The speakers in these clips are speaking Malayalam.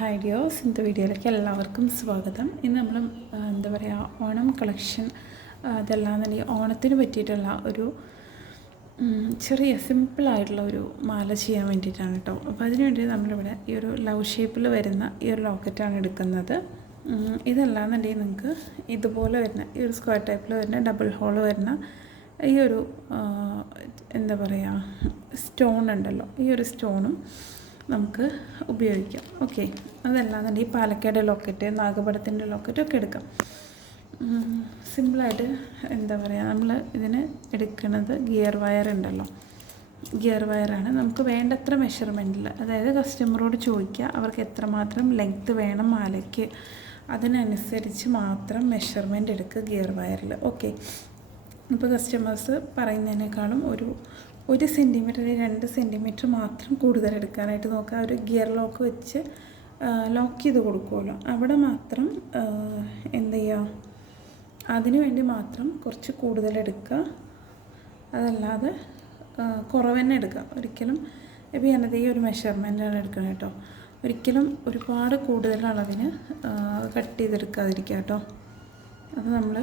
ഹായ് ഡിയോസ് ഇന്നത്തെ വീഡിയോയിലേക്ക് എല്ലാവർക്കും സ്വാഗതം. ഇന്ന് നമ്മൾ എന്താ പറയുക ഓണം കളക്ഷൻ അതെല്ലാം തന്നെ ഓണത്തിന് പറ്റിയിട്ടുള്ള ഒരു ചെറിയ സിമ്പിളായിട്ടുള്ള ഒരു മാല ചെയ്യാൻ വേണ്ടിയിട്ടാണ് കേട്ടോ. അപ്പോൾ അതിന് വേണ്ടി നമ്മളിവിടെ ഈ ഒരു ലവ് ഷേപ്പിൽ വരുന്ന ഈ ഒരു ലോക്കറ്റാണ് എടുക്കുന്നത്. ഇതല്ലാന്നുണ്ടെങ്കിൽ നിങ്ങൾക്ക് ഇതുപോലെ വരുന്ന ഈ ഒരു സ്ക്വയർ ടൈപ്പിൽ വരുന്ന ഡബിൾ ഹോൾ വരുന്ന ഈ ഒരു എന്താ പറയുക സ്റ്റോൺ ഉണ്ടല്ലോ. ഈ ഒരു സ്റ്റോണും നമുക്ക് ഉപയോഗിക്കാം. ഓക്കെ അതല്ലാന്നുണ്ടെങ്കിൽ പാലക്കാട് ലോക്കറ്റ് നാഗപടത്തിന്റെ ലോക്കറ്റ് ഒക്കെ എടുക്കാം. സിമ്പിളായിട്ട് എന്താ പറയുക നമ്മൾ ഇതിന് എടുക്കുന്നത് ഗിയർ വയർ ഉണ്ടല്ലോ. ഗിയർ വയറാണ് നമുക്ക് വേണ്ടത്ര മെഷർമെന്റിൽ അതായത് കസ്റ്റമറോട് ചോദിക്കുക അവർക്ക് എത്രമാത്രം ലെങ്ത്ത് വേണം മാലയ്ക്ക്. അതിനനുസരിച്ച് മാത്രം മെഷർമെന്റ് എടുക്കുക ഗിയർ വയറിൽ ഓക്കെ ഇപ്പോൾ കസ്റ്റമേഴ്സ് പറയുന്നതിനേക്കാളും ഒരു ഒരു സെന്റിമീറ്റർ രണ്ട് സെന്റിമീറ്റർ മാത്രം കൂടുതൽ എടുക്കാനായിട്ട് നോക്കുക. ഒരു ഗിയർ ലോക്ക് വെച്ച് ലോക്ക് ചെയ്ത് കൊടുക്കുമല്ലോ അവിടെ മാത്രം എന്ത് ചെയ്യുക? അതിന് വേണ്ടി മാത്രം കുറച്ച് കൂടുതൽ എടുക്കുക. അതല്ലാതെ കുറവ് തന്നെ എടുക്കുക. ഒരിക്കലും ഇപ്പോൾ ഞാനത് ഈ ഒരു മെഷർമെന്റാണ് എടുക്കുന്നത് കേട്ടോ. ഒരിക്കലും ഒരുപാട് കൂടുതൽ അളവിന് കട്ട് ചെയ്തെടുക്കാതിരിക്കുക കേട്ടോ. അത് നമ്മൾ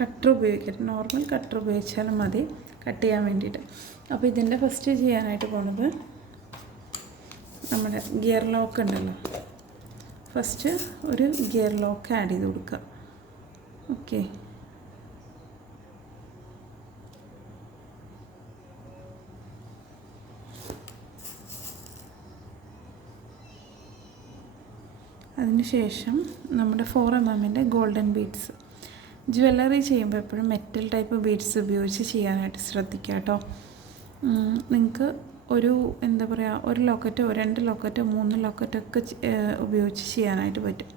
കട്ടർ ഉപയോഗിക്കരുത്. നോർമൽ കട്ടർ ഉപയോഗിച്ചാലും മതി. കട്ട് ചെയ്യാൻ വേണ്ടിയിട്ട്. അപ്പോൾ ഇതിന്റെ ഫസ്റ്റ് ചെയ്യാനായിട്ട് പോണത് നമ്മുടെ ഗിയർ ലോക്ക് ഉണ്ടല്ലോ. ഫസ്റ്റ് ഒരു ഗിയർ ലോക്ക് ആഡ് ചെയ്ത് കൊടുക്കുക. ഓക്കെ അതിനുശേഷം നമ്മുടെ ഫോർ എം എമ്മിന്റെ ഗോൾഡൻ ബീഡ്സ് ജ്വല്ലറി ചെയ്യുമ്പോൾ എപ്പോഴും മെറ്റൽ ടൈപ്പ് ബീഡ്സ് ഉപയോഗിച്ച് ചെയ്യാനായിട്ട് ശ്രദ്ധിക്കുക കേട്ടോ. നിങ്ങൾക്ക് ഒരു എന്താ പറയുക ഒരു ലോക്കറ്റോ രണ്ട് ലോക്കറ്റോ മൂന്ന് ലോക്കറ്റോ ഒക്കെ ഉപയോഗിച്ച് ചെയ്യാനായിട്ട് പറ്റും.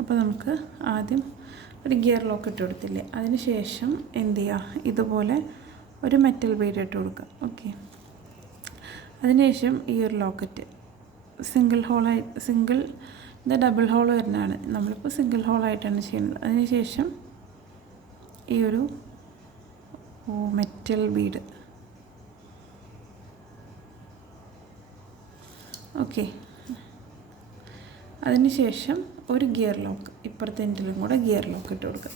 അപ്പോൾ നമുക്ക് ആദ്യം ഒരു ഗിയർ ലോക്കറ്റ് കൊടുത്തില്ലേ? അതിന് ശേഷം എന്ത് ചെയ്യുക ഇതുപോലെ ഒരു മെറ്റൽ ബീഡ് ഇട്ട് കൊടുക്കുക. ഓക്കെ അതിനുശേഷം ഈ ഒരു ലോക്കറ്റ് സിംഗിൾ ഹോളായി സിംഗിൾ ഇത് ഡബിൾ ഹോൾ വരുന്നതാണ്. നമ്മളിപ്പോൾ സിംഗിൾ ഹോളായിട്ടാണ് ചെയ്യുന്നത്. അതിനുശേഷം ഈ ഒരു മെറ്റൽ ബീഡ് ഓക്കെ അതിനുശേഷം ഒരു ഗിയർ ലോക്ക് ഇപ്പുറത്തെ എൻഡിലും കൂടെ ഗിയർ ലോക്ക് ഇട്ട് കൊടുക്കുക.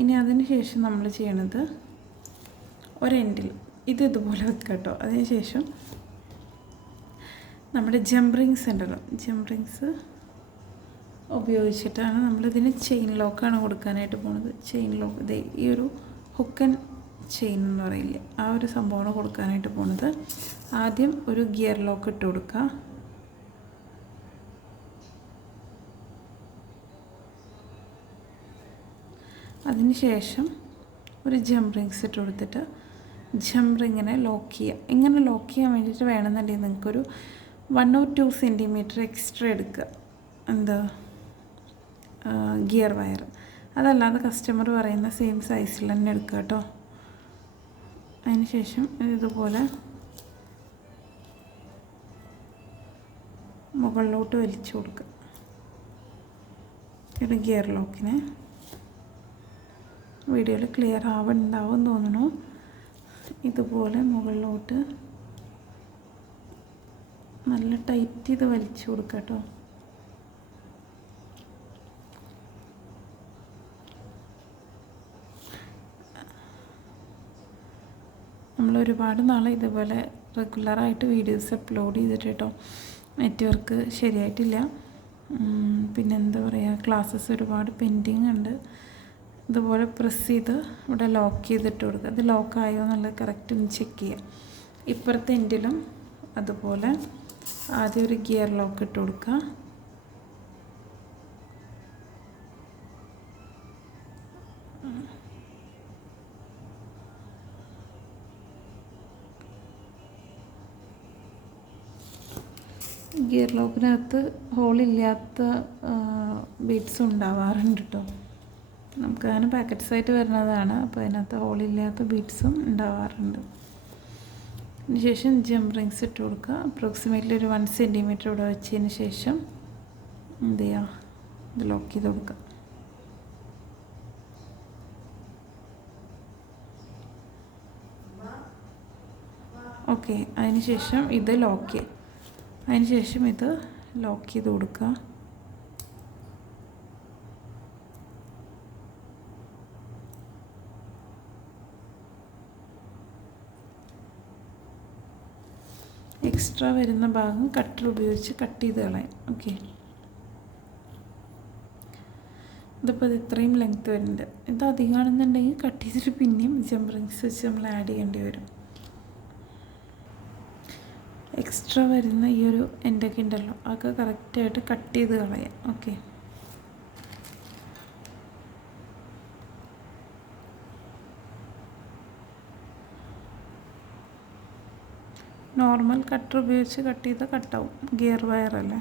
ഇനി അതിന് ശേഷം നമ്മൾ ചെയ്യണത് ഒരെൻഡിൽ ഇത് ഇതുപോലെ വെക്കുക കേട്ടോ അതിനുശേഷം നമ്മുടെ ജംപ് റിങ്സ് ഉണ്ടല്ലോ. ജംപ് റിങ്സ് ഉപയോഗിച്ചിട്ടാണ് നമ്മളിതിന് ചെയിൻ ലോക്കാണ് കൊടുക്കാനായിട്ട് പോണത്. ചെയിൻ ലോക്ക് ഇതേ ഈ ഒരു ഹുക്കൻ ചെയിൻ എന്ന് പറയില്ലേ ആ ഒരു സംഭവമാണ് കൊടുക്കാനായിട്ട് പോണത്. ആദ്യം ഒരു ഗിയർ ലോക്ക് ഇട്ട് കൊടുക്കുക അതിനുശേഷം ഒരു ജംപ് റിങ്സ് ഇട്ട് കൊടുത്തിട്ട് ജംപ് റിങ്ങിനെ ലോക്ക് ചെയ്യുക ഇങ്ങനെ ലോക്ക് ചെയ്യാൻ വേണ്ടിയിട്ട് വേണമെന്നുണ്ടെങ്കിൽ നിങ്ങൾക്കൊരു one or two centimetre extra എടുക്കുക. എന്താ? ഗിയർ വയർ അതല്ലാതെ കസ്റ്റമർ പറയുന്ന സെയിം സൈസിൽ തന്നെ എടുക്കുക കേട്ടോ. അതിനുശേഷം ഇതുപോലെ മുകളിലോട്ട് വലിച്ചു കൊടുക്കുക. ഒരു ഗിയർ ലോക്കിനെ വീഡിയോയിൽ ക്ലിയർ ആവുന്നുണ്ടാവും തോന്നുന്നു. ഇതുപോലെ മുകളിലോട്ട് നല്ല ടൈറ്റ് ചെയ്ത് വലിച്ചു കൊടുക്കുക കേട്ടോ നമ്മൾ ഒരുപാട് നാളെ ഇതുപോലെ റെഗുലറായിട്ട് വീഡിയോസ് അപ്ലോഡ് ചെയ്തിട്ട് കേട്ടോ നെറ്റ്വർക്ക് ശരിയായിട്ടില്ല. പിന്നെ എന്താ പറയുക ക്ലാസ്സസ് ഒരുപാട് പെൻഡിങ് ഉണ്ട്. ഇതുപോലെ പ്രസ് ചെയ്ത് ഇവിടെ ലോക്ക് ചെയ്തിട്ട് കൊടുക്കുക അത് ലോക്കായോ എന്നുള്ളത് കറക്റ്റ് ഒന്ന് ചെക്ക് ചെയ്യുക ഇപ്പുറത്തെ എൻഡിലും അതുപോലെ ആദ്യം ഒരു ഗിയർ ലോക്ക് ഇട്ട് കൊടുക്കുക. ഗിയർ ലോക്കിനകത്ത് ഹോളില്ലാത്ത ബീഡ്സ് ഉണ്ടാവാറുണ്ട് കേട്ടോ നമുക്കങ്ങനെ പാക്കറ്റ്സായിട്ട് വരുന്നതാണ്. അപ്പോൾ അതിനകത്ത് ഹോളില്ലാത്ത ബീഡ്സും ഉണ്ടാവാറുണ്ട്. അതിനുശേഷം ജം റിങ്സ് ഇട്ട് കൊടുക്കുക. അപ്രോക്സിമേറ്റ്ലി ഒരു വൺ സെന്റിമീറ്റർ ഇവിടെ വെച്ചതിന് ശേഷം എന്ത് ചെയ്യുക ഇത് ലോക്ക് ചെയ്ത് കൊടുക്കുക. ഓക്കെ അതിന് ശേഷം ഇത് ലോക്ക് അതിന് ശേഷം ഇത് ലോക്ക് ചെയ്ത് കൊടുക്കുക. എക്സ്ട്രാ വരുന്ന ഭാഗം കട്ടർ ഉപയോഗിച്ച് കട്ട് ചെയ്ത് കളയാം. ഓക്കെ ഇതിപ്പോൾ ഇത് ഇത്രയും ലെങ്ത്ത് വരുന്നുണ്ട്. ഇത് അധികമാണെന്നുണ്ടെങ്കിൽ കട്ട് ചെയ്തിട്ട് പിന്നെയും ജംപറിങ്സ് വെച്ച് നമ്മൾ ആഡ് ചെയ്യേണ്ടി വരും. എക്സ്ട്രാ വരുന്ന ഈ ഒരു എന്റെയൊക്കെ ഉണ്ടല്ലോ അതൊക്കെ കറക്റ്റായിട്ട് കട്ട് ചെയ്ത് കളയാം. ഓക്കെ നോർമൽ കട്ടർ ഉപയോഗിച്ച് കട്ട് ചെയ്ത കട്ടാവും. ഗിയർ വയറല്ലേ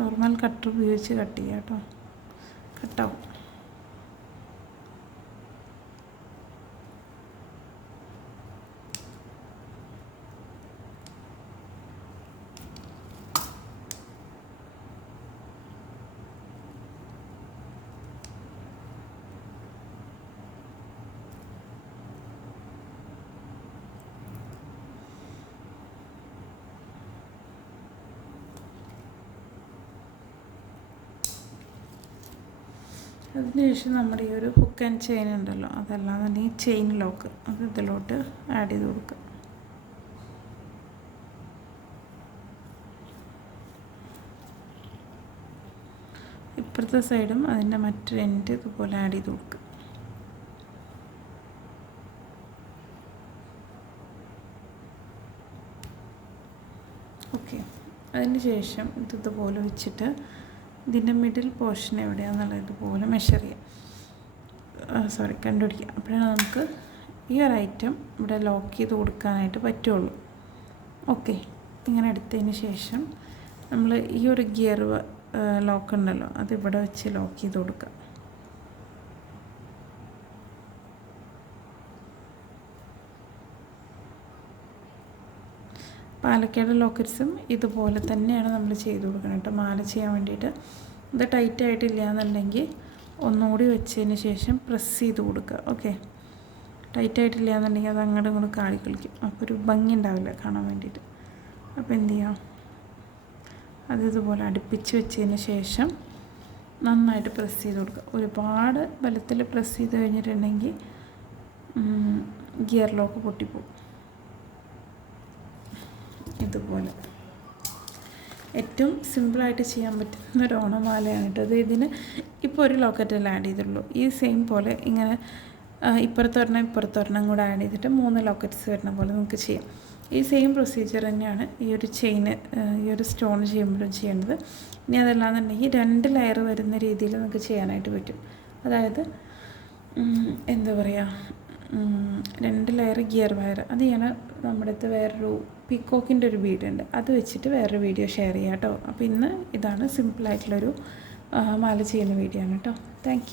നോർമൽ കട്ടർ ഉപയോഗിച്ച് കട്ട് ചെയ്യാം കേട്ടോ കട്ടാവും. അതിനുശേഷം നമ്മുടെ ഈ ഒരു ഹുക്ക് ആൻഡ് ചെയിൻ ഉണ്ടല്ലോ അതെല്ലാം തന്നെ ഈ ചെയിൻ ലോക്ക് അത് ഇതിലോട്ട് ആഡ് ചെയ്ത് കൊടുക്കുക. ഇപ്പുറത്തെ സൈഡും അതിന്റെ മറ്റൊരു എൻഡ് ഇതുപോലെ ആഡ് ചെയ്ത് കൊടുക്കുക. ഓക്കെ അതിന് ശേഷം ഇത് ഇതുപോലെ വെച്ചിട്ട് ഇതിന്റെ മിഡിൽ പോർഷൻ എവിടെയാണെന്നുള്ളത് ഇതുപോലെ മെഷർ ചെയ്യാം. സോറി കണ്ടുപിടിക്കുക അപ്പോഴാണ് നമുക്ക് ഈ ഒരു ഐറ്റം ഇവിടെ ലോക്ക് ചെയ്ത് കൊടുക്കാനായിട്ട് പറ്റുള്ളൂ. ഓക്കെ ഇങ്ങനെ എടുത്തതിന് ശേഷം നമ്മൾ ഈ ഒരു ഗിയർ ലോക്ക് ഉണ്ടല്ലോ അത് ഇവിടെ വെച്ച് ലോക്ക് ചെയ്ത് കൊടുക്കുക പാലക്കാട് ലോക്കറ്റ്സും ഇതുപോലെ തന്നെയാണ് നമ്മൾ ചെയ്ത് കൊടുക്കണം കേട്ടോ. മാല ചെയ്യാൻ വേണ്ടിയിട്ട്. ഇത് ടൈറ്റ് ആയിട്ടില്ല എന്നുണ്ടെങ്കിൽ ഒന്നുകൂടി വെച്ചതിന് ശേഷം പ്രസ് ചെയ്ത് കൊടുക്കുക. ഓക്കെ ടൈറ്റ് ആയിട്ടില്ല എന്നുണ്ടെങ്കിൽ അത് അങ്ങോട്ടും ഇങ്ങോട്ടും കാളി കളിക്കും. അപ്പോൾ ഒരു ഭംഗി ഉണ്ടാവില്ല കാണാൻ വേണ്ടിയിട്ട്. അപ്പോൾ എന്ത് ചെയ്യാം? അത് ഇതുപോലെ അടുപ്പിച്ച് വെച്ചതിന് ശേഷം നന്നായിട്ട് പ്രസ് ചെയ്ത് കൊടുക്കുക. ഒരുപാട് ബലത്തിൽ പ്രസ് ചെയ്ത് കഴിഞ്ഞിട്ടുണ്ടെങ്കിൽ ഗിയർ ലോക്ക് പൊട്ടിപ്പോവും. ഇതുപോലെ. ഏറ്റവും സിമ്പിളായിട്ട് ചെയ്യാൻ പറ്റുന്ന ഒരു ഓണമാലയാണ് കേട്ടോ. അത് ഇതിന് ഇപ്പോൾ ഒരു ലോക്കറ്റല്ല ആഡ് ചെയ്തുള്ളൂ. ഈ സെയിം പോലെ ഇങ്ങനെ ഇപ്പുറത്തൊരെണ്ണം ഇപ്പുറത്തൊരെണ്ണം ഇപ്പുറത്ത് കൂടെ ആഡ് ചെയ്തിട്ട് മൂന്ന് ലോക്കറ്റ്സ് വരുന്ന പോലെ നമുക്ക് ചെയ്യാം. ഈ സെയിം പ്രൊസീജിയർ തന്നെയാണ് ഈ ഒരു ചെയിന് ഈ ഒരു സ്റ്റോൺ ചെയ്യുമ്പോഴും ചെയ്യേണ്ടത്. ഇനി അതല്ലാന്നുണ്ടെങ്കിൽ രണ്ട് ലെയർ വരുന്ന രീതിയിൽ നമുക്ക് ചെയ്യാനായിട്ട് പറ്റും. അതായത് എന്താ പറയുക രണ്ട് ലെയർ ഗിയർ വയർ അത് ഞാൻ നമ്മുടെ അടുത്ത് വേറൊരു പീക്കോക്കിന്റെ ഒരു വീഡിയോ ഉണ്ട് അത് വെച്ചിട്ട് വേറൊരു വീഡിയോ ഷെയർ ചെയ്യാം കേട്ടോ. അപ്പോൾ ഇന്ന് ഇതാണ് സിമ്പിളായിട്ടുള്ളൊരു മാല ചെയ്യുന്ന വീഡിയോ ആണ് കേട്ടോ. താങ്ക്